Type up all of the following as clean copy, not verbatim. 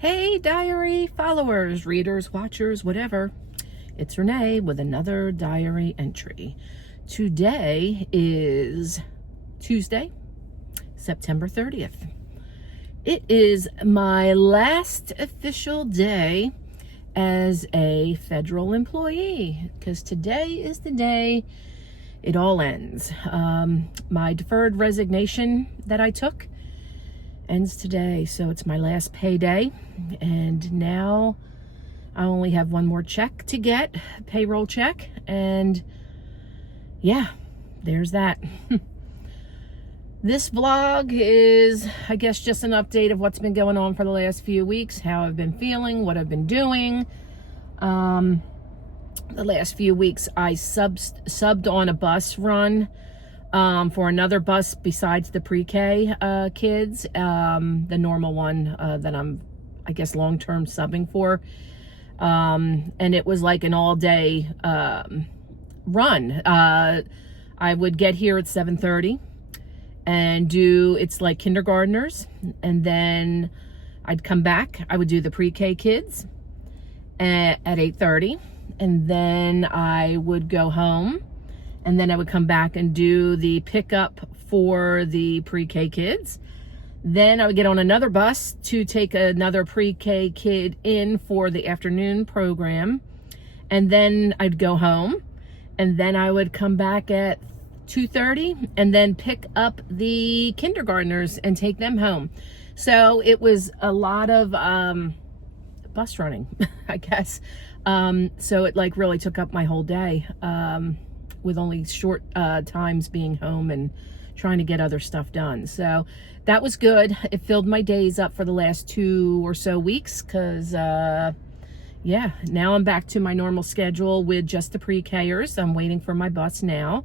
Hey, diary followers, readers, watchers, whatever. It's Renee with another diary entry. Today is Tuesday, September 30th. It is my last official day as a federal employee because today is the day it all ends. My deferred resignation that I took ends today, so it's my last payday, and now I only have one more check to get, payroll check, and yeah, there's that. This vlog is, I guess, just an update of what's been going on for the last few weeks, how I've been feeling, what I've been doing. The last few weeks I subbed on a bus run for another bus besides the pre-K kids, the normal one that I'm, I guess, long-term subbing for. And it was like an all-day run. I would get here at 7:30 and do, it's like kindergartners, and then I'd come back. I would do the pre-K kids at 8:30, and then I would go home. And then I would come back and do the pickup for the pre-K kids. Then I would get on another bus to take another pre-K kid in for the afternoon program. And then I'd go home. And then I would come back at 2:30 and then pick up the kindergartners and take them home. So it was a lot of bus running, I guess. So it like really took up my whole day. With only short times being home and trying to get other stuff done. So that was good. It filled my days up for the last 2 or so weeks because, yeah, now I'm back to my normal schedule with just the pre-Kers. I'm waiting for my bus now.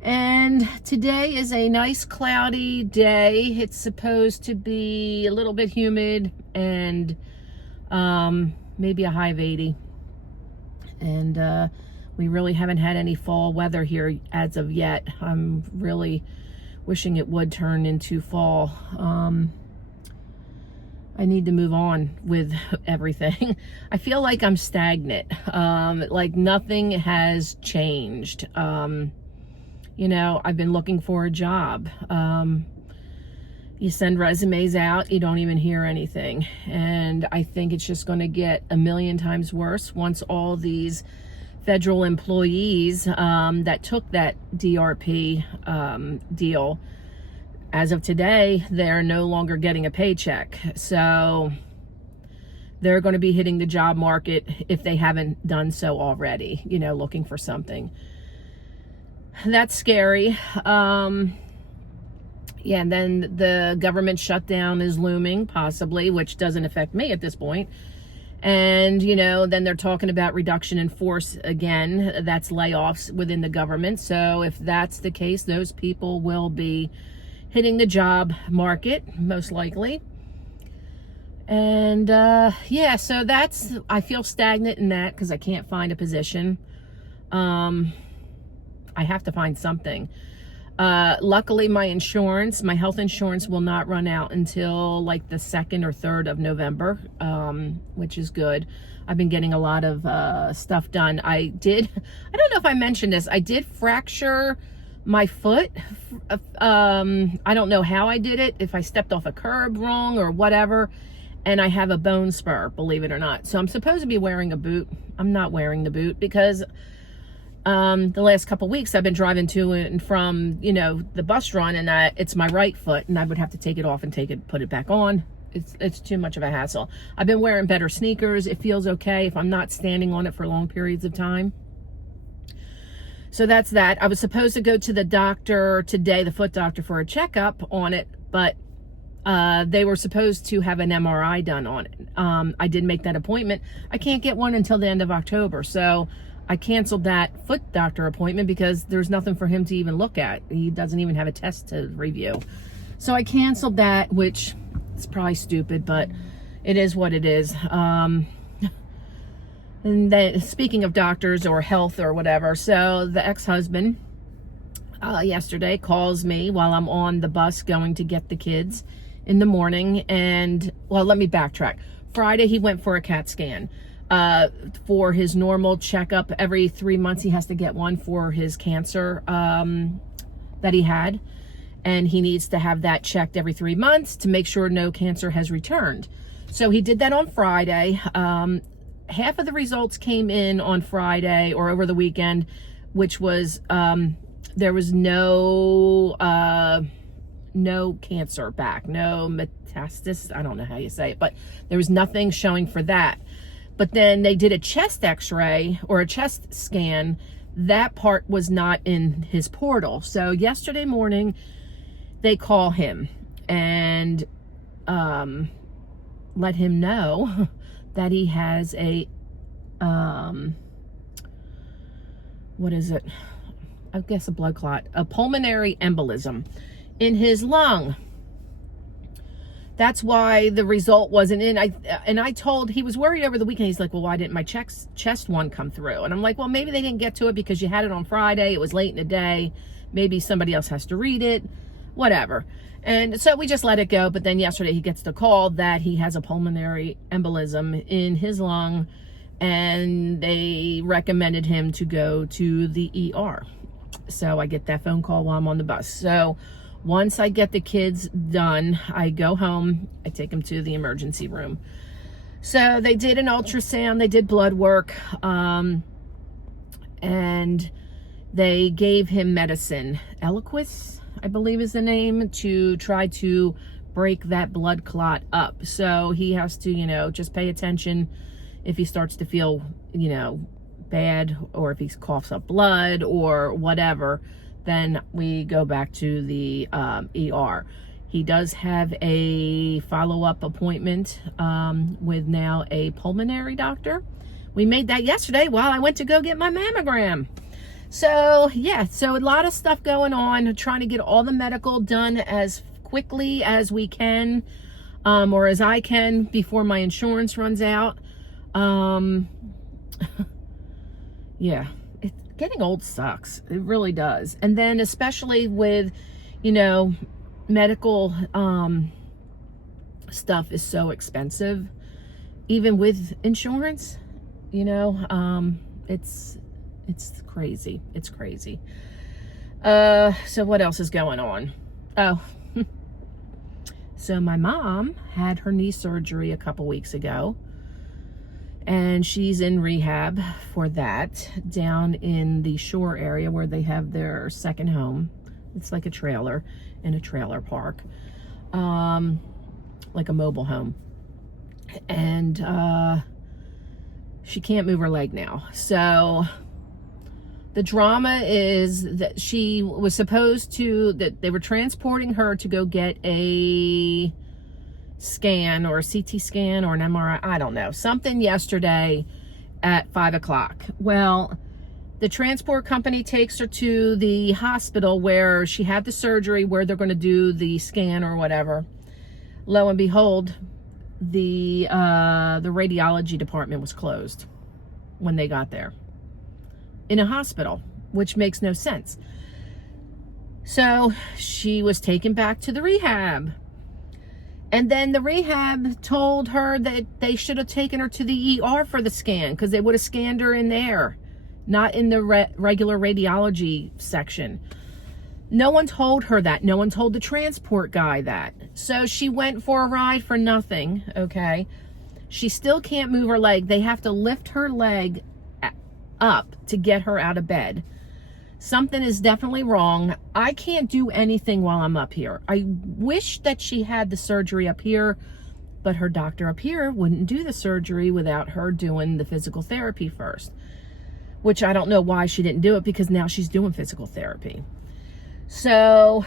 And today is a nice cloudy day. It's supposed to be a little bit humid and maybe a high of 80. And we really haven't had any fall weather here as of yet. I'm really wishing it would turn into fall. I need to move on with everything. I feel like I'm stagnant. Like nothing has changed. You know, I've been looking for a job. You send resumes out, you don't even hear anything. And I think it's just going to get a million times worse once all these federal employees that took that DRP deal, as of today, they're no longer getting a paycheck. So they're going to be hitting the job market if they haven't done so already, you know, looking for something. That's scary. Yeah, and then the government shutdown is looming, possibly, which doesn't affect me at this point. And, you know, then they're talking about reduction in force again. That's layoffs within the government. So if that's the case, those people will be hitting the job market, most likely. And, yeah, so that's, I feel stagnant in that because I can't find a position. I have to find something. Luckily, my health insurance will not run out until like the 2nd or 3rd of November, which is good. I've been getting a lot of stuff done. I don't know if I mentioned this, I did fracture my foot. I don't know how I did it, if I stepped off a curb wrong or whatever, and I have a bone spur, believe it or not. So I'm supposed to be wearing a boot. I'm not wearing the boot because the last couple weeks I've been driving to and from, you know, the bus run, and it's my right foot, and I would have to take it off and put it back on. It's too much of a hassle. I've been wearing better sneakers. It feels okay if I'm not standing on it for long periods of time. So that's that. I was supposed to go to the doctor today, the foot doctor, for a checkup on it, but they were supposed to have an MRI done on it. I did make that appointment. I can't get one until the end of October, so I canceled that foot doctor appointment because there's nothing for him to even look at. He doesn't even have a test to review. So I canceled that, which is probably stupid, but it is what it is. And then, speaking of doctors or health or whatever, so the ex-husband yesterday calls me while I'm on the bus going to get the kids in the morning. And, well, let me backtrack. Friday he went for a CAT scan. For his normal checkup every 3 months, he has to get one for his cancer that he had. And he needs to have that checked every 3 months to make sure no cancer has returned. So he did that on Friday. Half of the results came in on Friday or over the weekend, which was there was no cancer back, no metastasis. I don't know how you say it, but there was nothing showing for that. But then they did a chest x-ray or a chest scan. That part was not in his portal. So yesterday morning, they call him and let him know that he has a, what is it? I guess a blood clot, a pulmonary embolism in his lung. That's why the result wasn't in. I told, he was worried over the weekend. He's like, well, why didn't my chest one come through? And I'm like, well, maybe they didn't get to it because you had it on Friday. It was late in the day. Maybe somebody else has to read it, whatever. And so we just let it go. But then yesterday he gets the call that he has a pulmonary embolism in his lung, and they recommended him to go to the ER. So I get that phone call while I'm on the bus. So once I get the kids done, I go home, I take them to the emergency room. So they did an ultrasound, they did blood work, and they gave him medicine, Eliquis, I believe is the name, to try to break that blood clot up. So he has to, just pay attention if he starts to feel, bad, or if he coughs up blood or whatever, then we go back to the ER. He does have a follow-up appointment with now a pulmonary doctor. We made that yesterday while I went to go get my mammogram. So yeah, so a lot of stuff going on, trying to get all the medical done as quickly as we can, or as I can before my insurance runs out. Yeah. Getting old sucks. It really does. And then especially with, medical stuff is so expensive. Even with insurance, it's crazy. It's crazy. So what else is going on? Oh, so my mom had her knee surgery a couple weeks ago. And she's in rehab for that down in the Shore area where they have their second home. It's like a trailer in a trailer park, like a mobile home. And she can't move her leg now. So the drama is that she was supposed to, that they were transporting her to go get a scan or a CT scan or an MRI, I don't know, something yesterday at 5 o'clock. Well, the transport company takes her to the hospital where she had the surgery, where they're going to do the scan or whatever. Lo and behold, the radiology department was closed when they got there in a hospital, which makes no sense. So she was taken back to the rehab. And then the rehab told her that they should have taken her to the ER for the scan, because they would have scanned her in there, not in the regular radiology section. No one told her that. No one told the transport guy that. So she went for a ride for nothing, okay? She still can't move her leg. They have to lift her leg up to get her out of bed. Something is definitely wrong. I can't do anything while I'm up here. I wish that she had the surgery up here, but her doctor up here wouldn't do the surgery without her doing the physical therapy first, which I don't know why she didn't do it, because now she's doing physical therapy. So,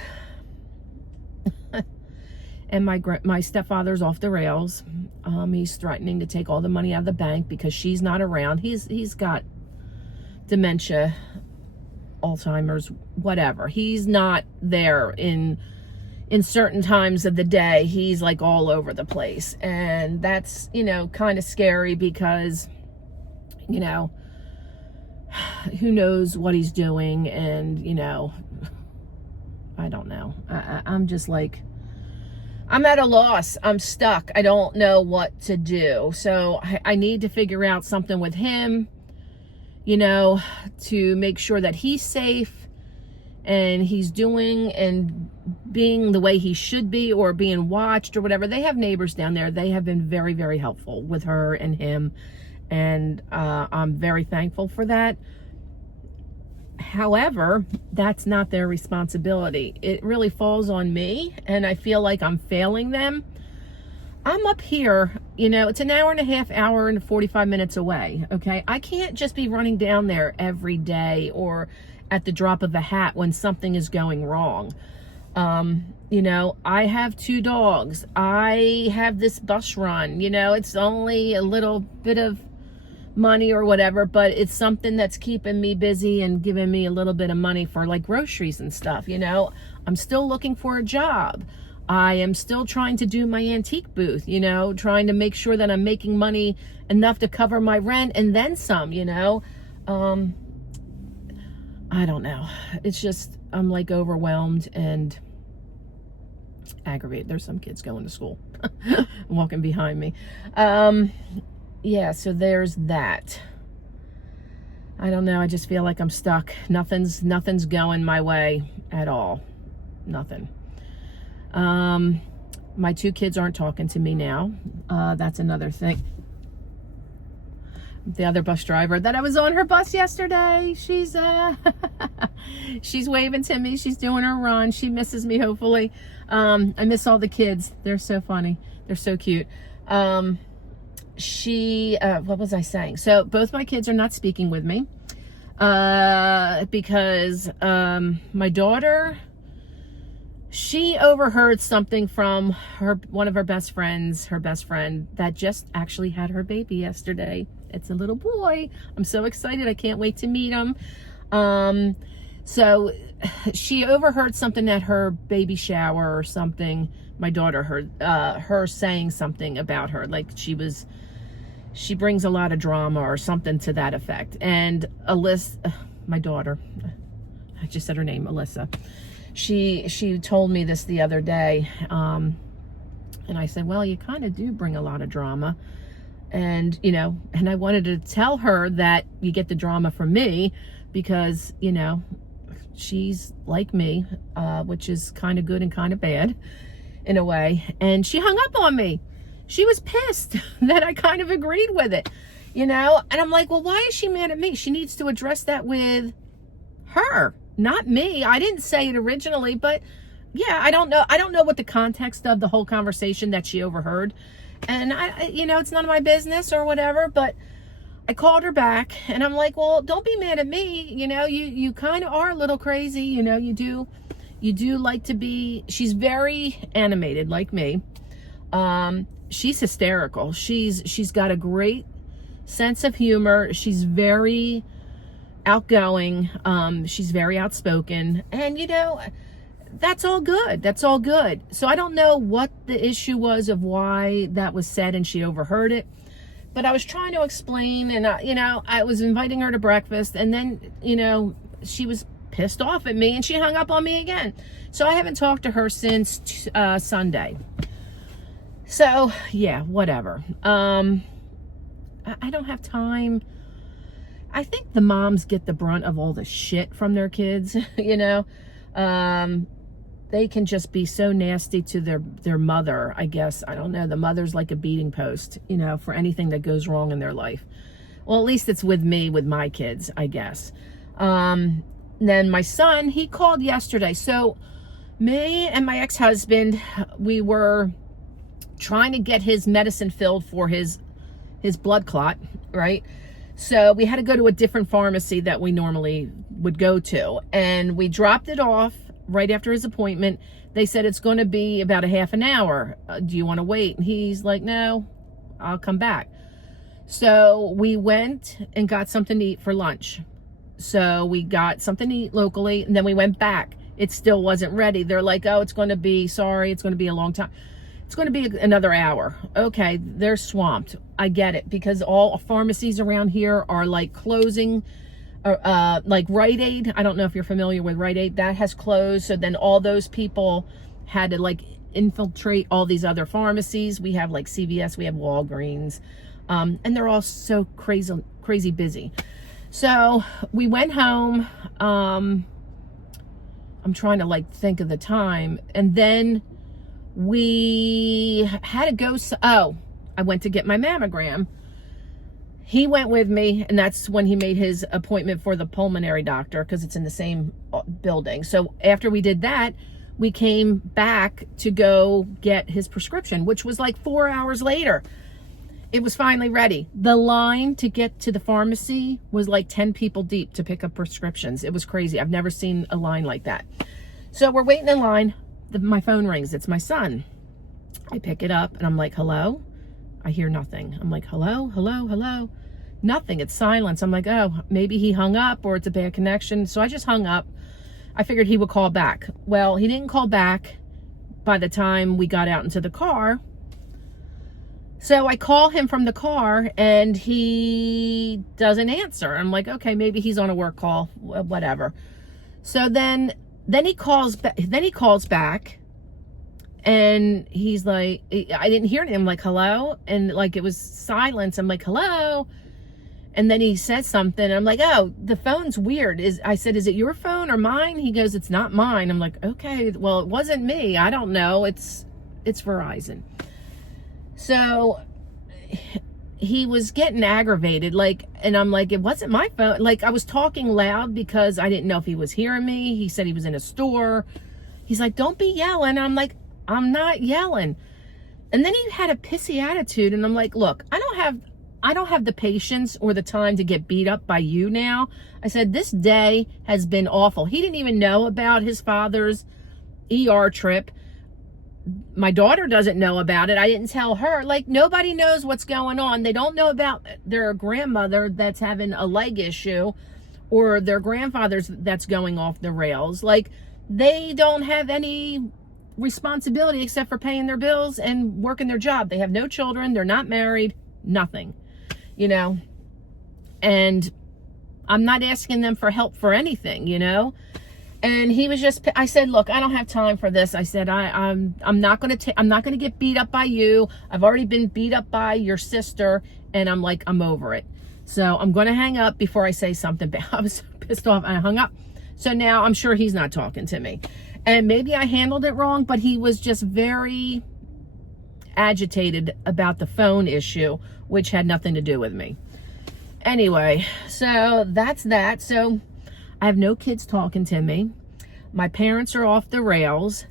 and my stepfather's off the rails. He's threatening to take all the money out of the bank because she's not around. He's got dementia, Alzheimer's, whatever. He's not there in certain times of the day. He's like all over the place. And that's, kind of scary because, who knows what he's doing. And, I don't know. I'm just like, I'm at a loss. I'm stuck. I don't know what to do. So I need to figure out something with him, you know, to make sure that he's safe and he's doing and being the way he should be, or being watched or whatever. They have neighbors down there. They have been very, very helpful with her and him. And I'm very thankful for that. However, that's not their responsibility. It really falls on me, and I feel like I'm failing them. I'm up here, you know, it's an hour and a half, hour and 45 minutes away, okay? I can't just be running down there every day or at the drop of a hat when something is going wrong. You know, I have 2 dogs. I have this bus run, you know, it's only a little bit of money or whatever, but it's something that's keeping me busy and giving me a little bit of money for like groceries and stuff, you know. I'm still looking for a job. I am still trying to do my antique booth, you know, trying to make sure that I'm making money enough to cover my rent and then some, you know. I don't know. It's just, I'm like overwhelmed and aggravated. There's some kids going to school walking behind me. Yeah, so there's that. I don't know. I just feel like I'm stuck. Nothing's going my way at all. Nothing. My 2 kids aren't talking to me now. That's another thing. The other bus driver that I was on her bus yesterday, she's she's waving to me. She's doing her run. She misses me, hopefully. I miss all the kids. They're so funny. They're so cute. What was I saying? So both my kids are not speaking with me, because, my daughter, she overheard something from one of her best friends, her best friend that just actually had her baby yesterday. It's a little boy. I'm so excited. I can't wait to meet him. So she overheard something at her baby shower or something. My daughter heard, her saying something about her, like she brings a lot of drama or something to that effect. And Alyssa, my daughter, I just said her name, Alyssa. She told me this the other day. And I said, well, you kind of do bring a lot of drama. And, you know, and I wanted to tell her that you get the drama from me because, you know, she's like me, which is kind of good and kind of bad in a way. And she hung up on me. She was pissed that I kind of agreed with it, you know? And I'm like, well, why is she mad at me? She needs to address that with her, not me. I didn't say it originally, but yeah, I don't know. I don't know what the context of the whole conversation that she overheard. And I, you know, it's none of my business or whatever, but I called her back and I'm like, well, don't be mad at me. You know, you kind of are a little crazy. You know, you do like to be, she's very animated like me. She's hysterical. She's got a great sense of humor. She's very outgoing. She's very outspoken, and you know, that's all good. That's all good. So I don't know what the issue was of why that was said and she overheard it, but I was trying to explain, and you know, I was inviting her to breakfast, and then, you know, she was pissed off at me and she hung up on me again. So I haven't talked to her since Sunday. So yeah, whatever. I don't have time. I think the moms get the brunt of all the shit from their kids, you know. They can just be so nasty to their mother, I guess. I don't know. The mother's like a beating post, you know, for anything that goes wrong in their life. Well, at least it's with me, with my kids, I guess. Then my son, he called yesterday. So me and my ex-husband, we were trying to get his medicine filled for his blood clot, right? So we had to go to a different pharmacy that we normally would go to, and we dropped it off right after his appointment. They said it's going to be about a half an hour. Do you want to wait? And he's like, no, I'll come back. So we went and got something to eat for lunch. So we got something to eat locally, and then we went back. It still wasn't ready. They're like, oh, it's going to be, sorry, it's going to be a long time. It's going to be another hour. Okay, they're swamped. I get it, because all pharmacies around here are like closing. Like Rite Aid, I don't know if you're familiar with Rite Aid, that has closed. So then all those people had to like infiltrate all these other pharmacies. We have like CVS, we have Walgreens, and they're all so crazy busy. So we went home. I'm trying to like think of the time, and then we had to go. Oh, I went to get my mammogram. He went with me, and that's when he made his appointment for the pulmonary doctor, because it's in the same building. So after we did that, we came back to go get his prescription, which was like 4 hours later. It was finally ready. The line to get to the pharmacy was like 10 people deep to pick up prescriptions. It was crazy. I've never seen a line like that. So we're waiting in line. My phone rings. It's my son. I pick it up, and I'm like, hello? I hear nothing. I'm like, hello, hello, hello. Nothing. It's silence. I'm like, oh, maybe he hung up or it's a bad connection. So I just hung up. I figured he would call back. Well, he didn't call back by the time we got out into the car. So I call him from the car, and he doesn't answer. I'm like, okay, maybe he's on a work call, whatever. So then he calls back. And he's like, I didn't hear him. I'm like, hello? And like, it was silence. I'm like, hello? And then he says something. I'm like, oh, the phone's weird. I said, is it your phone or mine? He goes, it's not mine. I'm like, okay, well, it wasn't me. I don't know. It's Verizon. So he was getting aggravated. Like, and I'm like, it wasn't my phone. Like, I was talking loud because I didn't know if he was hearing me. He said he was in a store. He's like, don't be yelling. I'm like, I'm not yelling. And then he had a pissy attitude, and I'm like, look, I don't have the patience or the time to get beat up by you now. I said, this day has been awful. He didn't even know about his father's ER trip. My daughter doesn't know about it. I didn't tell her. Like, nobody knows what's going on. They don't know about their grandmother that's having a leg issue, or their grandfather's that's going off the rails. Like, they don't have any responsibility except for paying their bills and working their job. They have no children. They're not married. Nothing, you know. And I'm not asking them for help for anything, you know. And he was just, I said, look, I don't have time for this. I said, I'm not going to get beat up by you. I've already been beat up by your sister, and I'm like, I'm over it. So I'm going to hang up before I say something bad. I was pissed off. I hung up. So now I'm sure he's not talking to me. And maybe I handled it wrong, but he was just very agitated about the phone issue, which had nothing to do with me. Anyway, so that's that. So I have no kids talking to me. My parents are off the rails.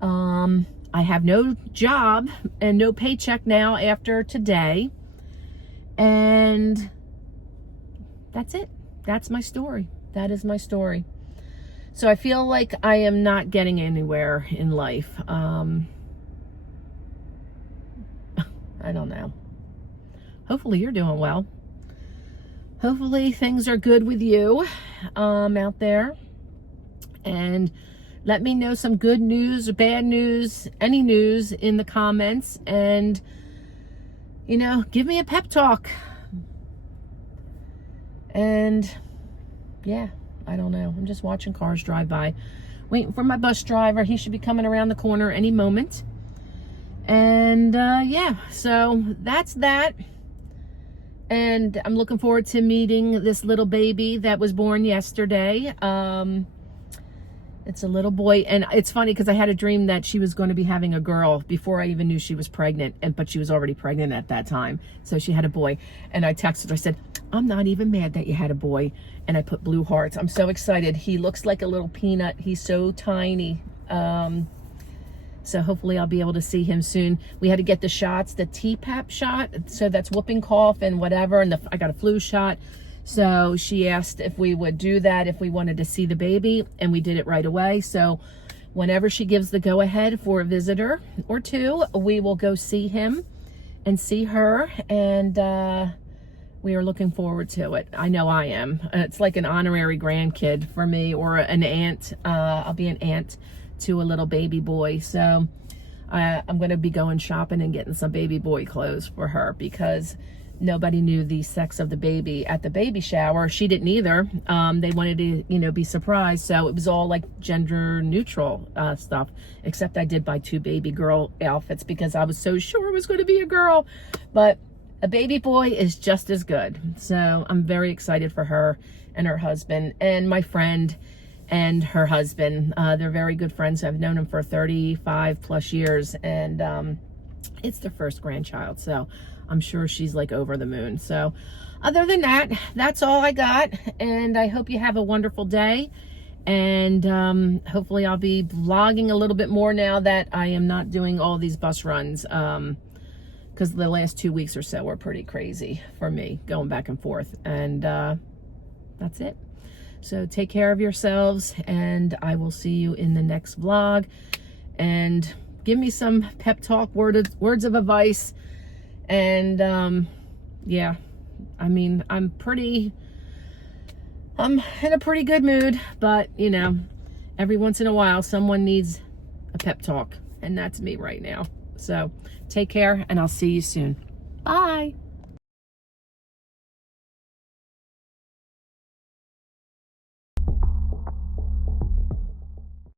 I have no job and no paycheck now after today. And that's it. That's my story. That is my story. So I feel like I am not getting anywhere in life. I don't know. Hopefully you're doing well. Hopefully things are good with you out there. And let me know some good news or bad news, any news in the comments. And, you know, give me a pep talk. And, yeah. I don't know. I'm just watching cars drive by, waiting for my bus driver. He should be coming around the corner any moment. And yeah, so that's that. And I'm looking forward to meeting this little baby that was born yesterday. It's a little boy, and it's funny because I had a dream that she was going to be having a girl before I even knew she was pregnant, but she was already pregnant at that time. So she had a boy, and I texted her. I said, I'm not even mad that you had a boy. And I put blue hearts. I'm so excited. He looks like a little peanut. He's so tiny. So hopefully I'll be able to see him soon. We had to get the shots, the TPAP shot. So that's whooping cough and whatever. And I got a flu shot. So she asked if we would do that, if we wanted to see the baby. And we did it right away. So whenever she gives the go ahead for a visitor or two, we will go see him and see her. And, we are looking forward to it. I know I am. It's like an honorary grandkid for me, or an aunt. I'll be an aunt to a little baby boy. So I'm going to be going shopping and getting some baby boy clothes for her, because nobody knew the sex of the baby at the baby shower. She didn't either. They wanted to, you know, be surprised. So it was all like gender neutral stuff, except I did buy 2 baby girl outfits because I was so sure it was going to be a girl. But a baby boy is just as good. So I'm very excited for her and her husband and my friend and her husband. They're very good friends. I've known them for 35 plus years, and it's their first grandchild. So I'm sure she's like over the moon. So other than that, that's all I got. And I hope you have a wonderful day. And hopefully I'll be vlogging a little bit more now that I am not doing all these bus runs. Because the last 2 weeks or so were pretty crazy for me, going back and forth. And that's it. So take care of yourselves, and I will see you in the next vlog. And give me some pep talk, words of advice. And yeah, I mean, I'm in a pretty good mood, but you know, every once in a while someone needs a pep talk, and that's me right now. So take care, and I'll see you soon. Bye.